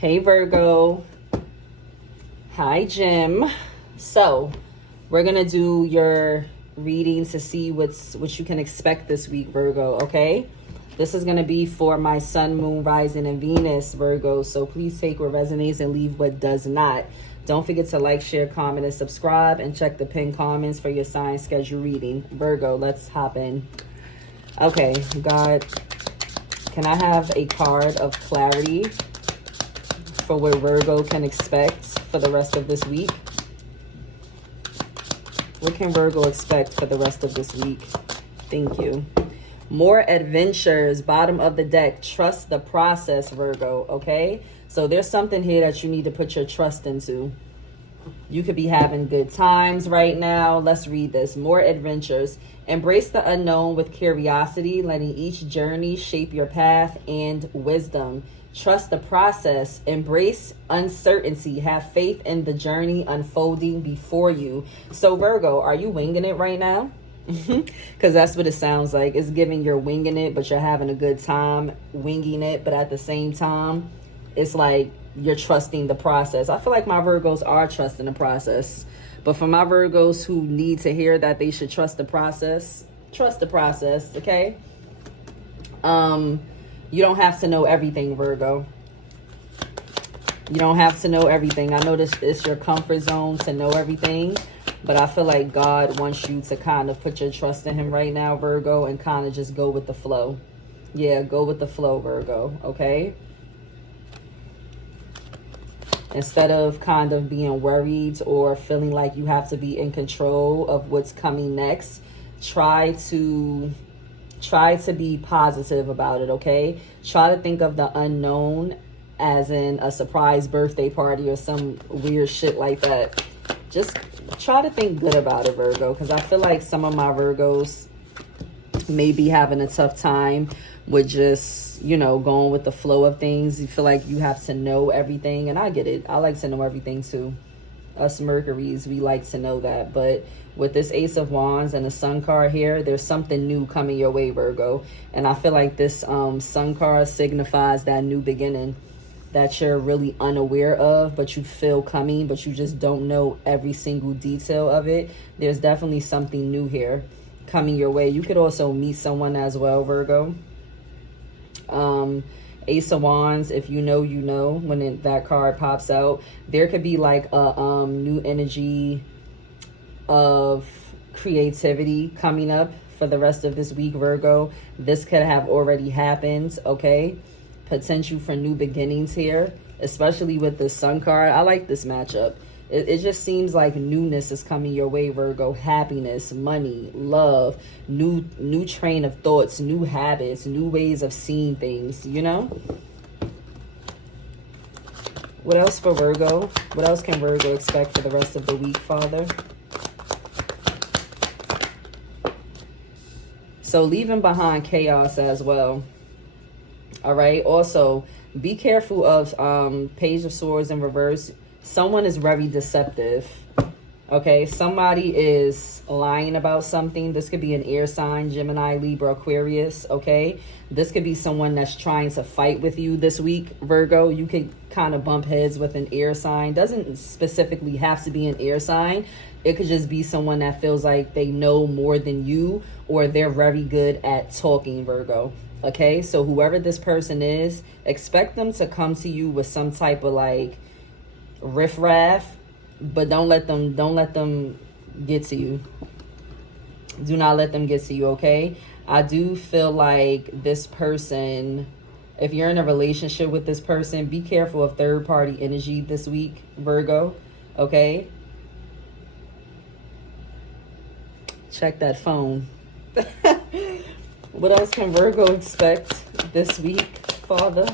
Hey Virgo. Hi Jim. So we're gonna do your reading to see what you can expect this week, Virgo. Okay, this is gonna be for my sun, moon, rising, and Venus, Virgo. So please take what resonates and leave what does not. Don't forget to like, share, comment, and subscribe, and check the pinned comments for your sign schedule reading. Virgo, let's hop in. Okay, God, can I have a card of clarity for what Virgo can expect for the rest of this week? What can Virgo expect for the rest of this week? Thank you. More adventures, bottom of the deck. Trust the process, Virgo, okay? So there's something here that you need to put your trust into. You could be having good times right now. Let's read this. More adventures. Embrace the unknown with curiosity, letting each journey shape your path and wisdom. Trust the process. Embrace uncertainty. Have faith in the journey unfolding before you. So Virgo, are you winging it right now? Because that's what it sounds like. It's giving you're winging it, but you're having a good time winging it. But at the same time, it's like you're trusting the process. I feel like my Virgos are trusting the process. But for my Virgos who need to hear that they should trust the process, okay? You don't have to know everything, Virgo. You don't have to know everything. I know this is your comfort zone to know everything, but I feel like God wants you to kind of put your trust in him right now, Virgo, and kind of just go with the flow. Yeah, go with the flow, Virgo, okay? Instead of kind of being worried or feeling like you have to be in control of what's coming next, try to be positive about it, okay? Try to think of the unknown as in a surprise birthday party or some weird shit like that. Just try to think good about it, Virgo, because I feel like some of my Virgos may be having a tough time with just, going with the flow of things. You feel like you have to know everything, and I get it. I like to know everything too. Us Mercuries, we like to know that. But with this Ace of Wands and the Sun card here, there's something new coming your way, Virgo. And I feel like this Sun card signifies that new beginning that you're really unaware of, but you feel coming, but you just don't know every single detail of it. There's definitely something new here coming your way. You could also meet someone as well, Virgo. Ace of Wands, if you know, when that card pops out, there could be like a new energy of creativity coming up for the rest of this week, Virgo. This could have already happened, okay? Potential for new beginnings here, especially with the Sun card. I like this matchup. It just seems like newness is coming your way, Virgo. Happiness, money, love, new train of thoughts, new habits, new ways of seeing things, What else for Virgo? What else can Virgo expect for the rest of the week, Father? So leaving behind chaos as well. All right. Also, be careful of Page of Swords in reverse. Someone is very deceptive. Okay, somebody is lying about something. This could be an air sign, Gemini, Libra, Aquarius, okay? This could be someone that's trying to fight with you this week, Virgo. You could kind of bump heads with an air sign. Doesn't specifically have to be an air sign. It could just be someone that feels like they know more than you, or they're very good at talking, Virgo. Okay, so whoever this person is, expect them to come to you with some type of like riffraff, but don't let them get to you. Do not let them get to you, okay? I do feel like this person, if you're in a relationship with this person, be careful of third-party energy this week, Virgo, okay? Check that phone. What else can Virgo expect this week, Father?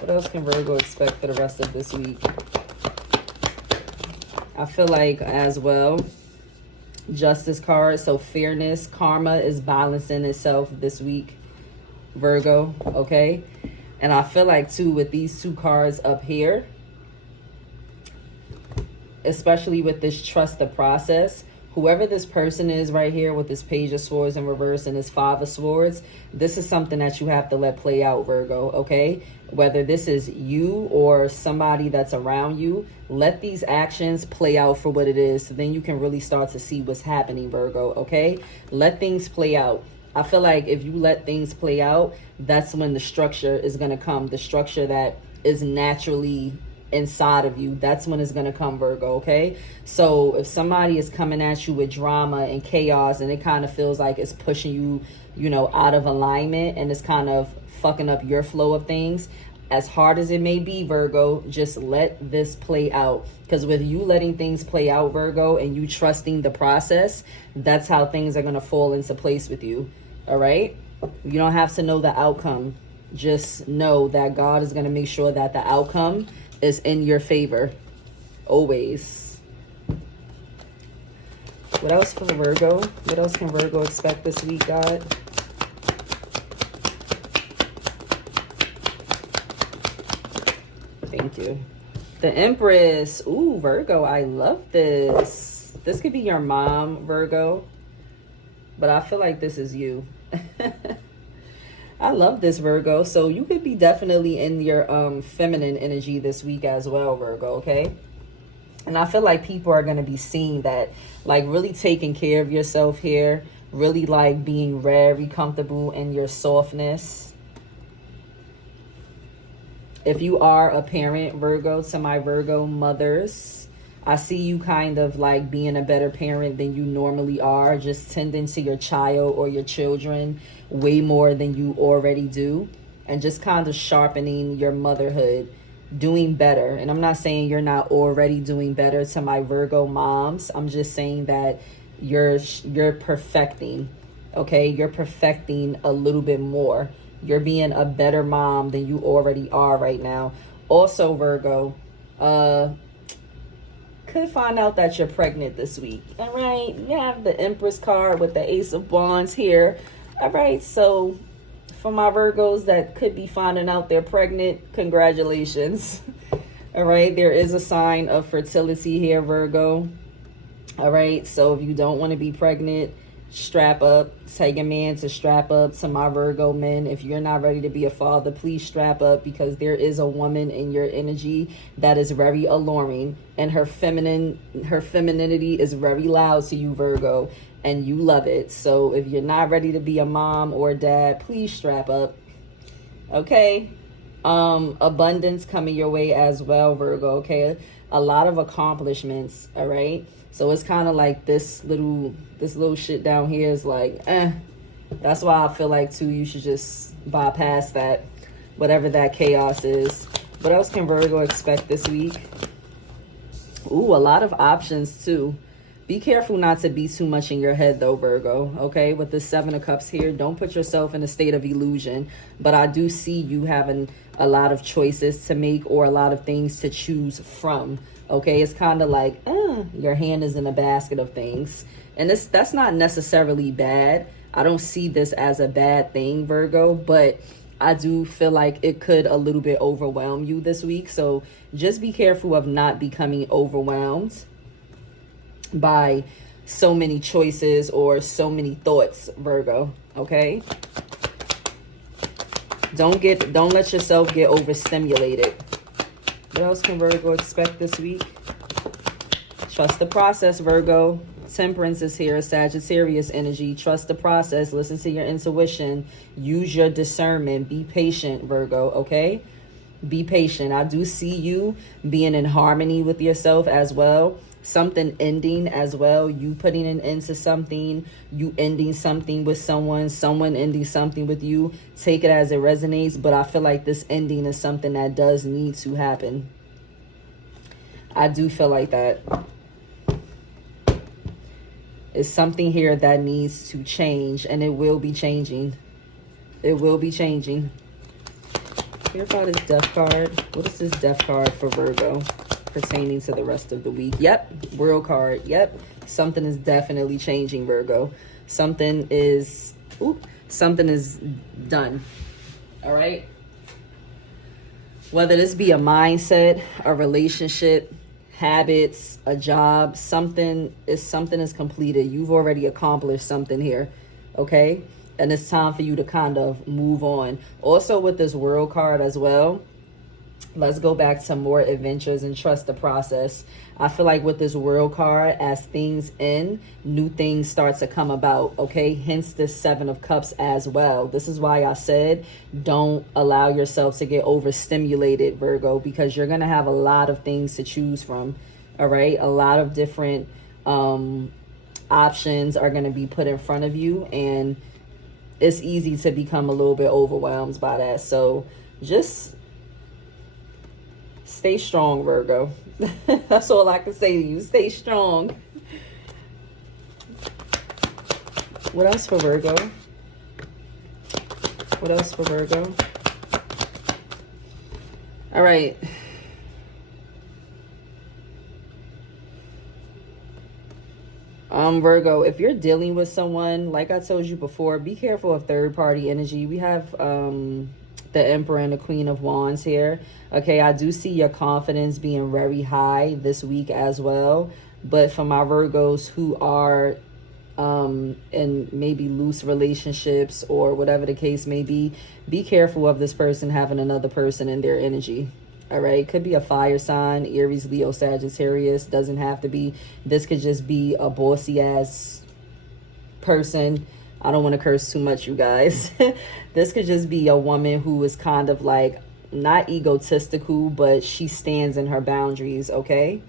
What else can Virgo expect for the rest of this week? I feel like as well, Justice card, so fairness, karma is balancing itself this week, Virgo, okay? And I feel like too, with these two cards up here, especially with this trust the process, whoever this person is right here with this Page of Swords in reverse and this Five of Swords, this is something that you have to let play out, Virgo, okay? Whether this is you or somebody that's around you, let these actions play out for what it is, so then you can really start to see what's happening, Virgo, okay? Let things play out. I feel like if you let things play out, that's when the structure is going to come. The structure that is naturally inside of you, that's when it's going to come, Virgo, okay? So if somebody is coming at you with drama and chaos and it kind of feels like it's pushing you, you know, out of alignment and it's kind of fucking up your flow of things, as hard as it may be, Virgo, just let this play out. Because with you letting things play out, Virgo, and you trusting the process, that's how things are going to fall into place with you. All right? You don't have to know the outcome. Just know that God is going to make sure that the outcome is in your favor. Always. What else for Virgo? What else can Virgo expect this week, God? Thank you. The Empress. Ooh, Virgo, I love this. This could be your mom, Virgo. But I feel like this is you. I love this, Virgo. So you could be definitely in your feminine energy this week as well, Virgo, okay? And I feel like people are going to be seeing that, like really taking care of yourself here, really like being very comfortable in your softness. If you are a parent, Virgo, to my Virgo mothers, I see you kind of like being a better parent than you normally are, just tending to your child or your children way more than you already do, and just kind of sharpening your motherhood, doing better. And I'm not saying you're not already doing better to my Virgo moms. I'm just saying that you're perfecting, okay? You're perfecting a little bit more. You're being a better mom than you already are right now. Also, Virgo, could find out that you're pregnant this week. All right, you have the Empress card with the Ace of Wands here. All right, so for my Virgos that could be finding out they're pregnant, congratulations. All right, there is a sign of fertility here, Virgo. All right, so if you don't want to be pregnant, strap up. Tell your man to strap up. To my Virgo men, if you're not ready to be a father, please strap up, because there is a woman in your energy that is very alluring, and her femininity is very loud to you, Virgo, and you love it. So if you're not ready to be a mom or a dad, please strap up. Okay? Abundance coming your way as well, Virgo, okay? A lot of accomplishments, all right? So it's kind of like this little shit down here is like, That's why I feel like, too, you should just bypass that, whatever that chaos is. What else can Virgo expect this week? Ooh, a lot of options, too. Be careful not to be too much in your head, though, Virgo, okay? With the Seven of Cups here, don't put yourself in a state of illusion. But I do see you having a lot of choices to make, or a lot of things to choose from, okay? It's kind of like, your hand is in a basket of things. And that's not necessarily bad. I don't see this as a bad thing, Virgo, but I do feel like it could a little bit overwhelm you this week. So just be careful of not becoming overwhelmed by so many choices or so many thoughts, Virgo, okay? Don't let yourself get overstimulated. What else can Virgo expect this week? Trust the process, Virgo. Temperance is here, Sagittarius energy. Trust the process. Listen to your intuition. Use your discernment. Be patient, Virgo, okay? Be patient. I do see you being in harmony with yourself as well. Something ending as well. You putting an end to something. You ending something with someone. Someone ending something with you. Take it as it resonates. But I feel like this ending is something that does need to happen. I do feel like that. It's something here that needs to change, and it will be changing. It will be changing. Hear about this Death card. What is this Death card for Virgo pertaining to the rest of the week? Yep, World card. Yep, something is definitely changing, Virgo. Something is done. All right? Whether this be a mindset, a relationship, habits, a job, something is completed. You've already accomplished something here, okay? And it's time for you to kind of move on. Also with this World card as well, let's go back to more adventures and trust the process. I feel like with this World card, as things end, new things start to come about, okay? Hence the Seven of Cups as well. This is why I said don't allow yourself to get overstimulated, Virgo, because you're going to have a lot of things to choose from, all right? A lot of different options are going to be put in front of you, and it's easy to become a little bit overwhelmed by that. So just stay strong, Virgo. That's all I can say to you. Stay strong. What else for Virgo? What else for Virgo? All right. Virgo, if you're dealing with someone, like I told you before, be careful of third-party energy. We have the Emperor and the Queen of Wands here. Okay, I do see your confidence being very high this week as well. But for my Virgos who are in maybe loose relationships or whatever the case may be careful of this person having another person in their energy. All right, could be a fire sign, Aries, Leo, Sagittarius. Doesn't have to be. This could just be a bossy ass person. I don't want to curse too much, you guys. This could just be a woman who is kind of like not egotistical, but she stands in her boundaries, okay?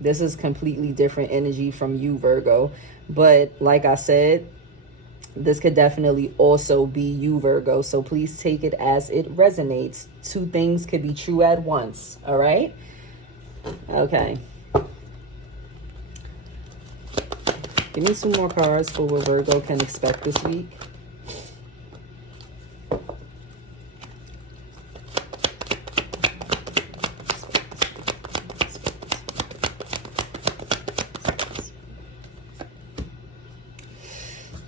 This is completely different energy from you, Virgo. But like I said, this could definitely also be you, Virgo. So please take it as it resonates. Two things could be true at once, all right? Okay. Give me some more cards for what Virgo can expect this week.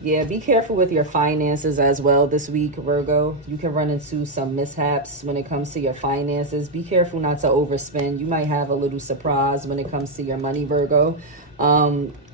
Yeah, be careful with your finances as well this week, Virgo. You can run into some mishaps when it comes to your finances. Be careful not to overspend. You might have a little surprise when it comes to your money, Virgo.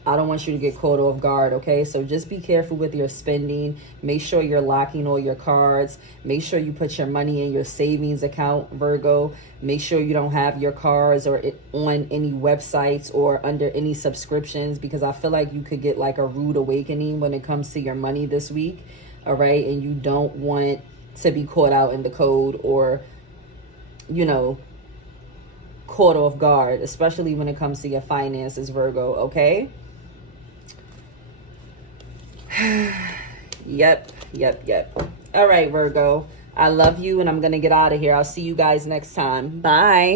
I don't want you to get caught off guard, okay? So just be careful with your spending. Make sure you're locking all your cards. Make sure you put your money in your savings account, Virgo. Make sure you don't have your cards or on any websites or under any subscriptions, because I feel like you could get like a rude awakening when it comes to your money this week, all right? And you don't want to be caught out in the code or, you know, caught off guard, especially when it comes to your finances, Virgo, okay? Yep. All right, Virgo. I love you, and I'm going to get out of here. I'll see you guys next time. Bye.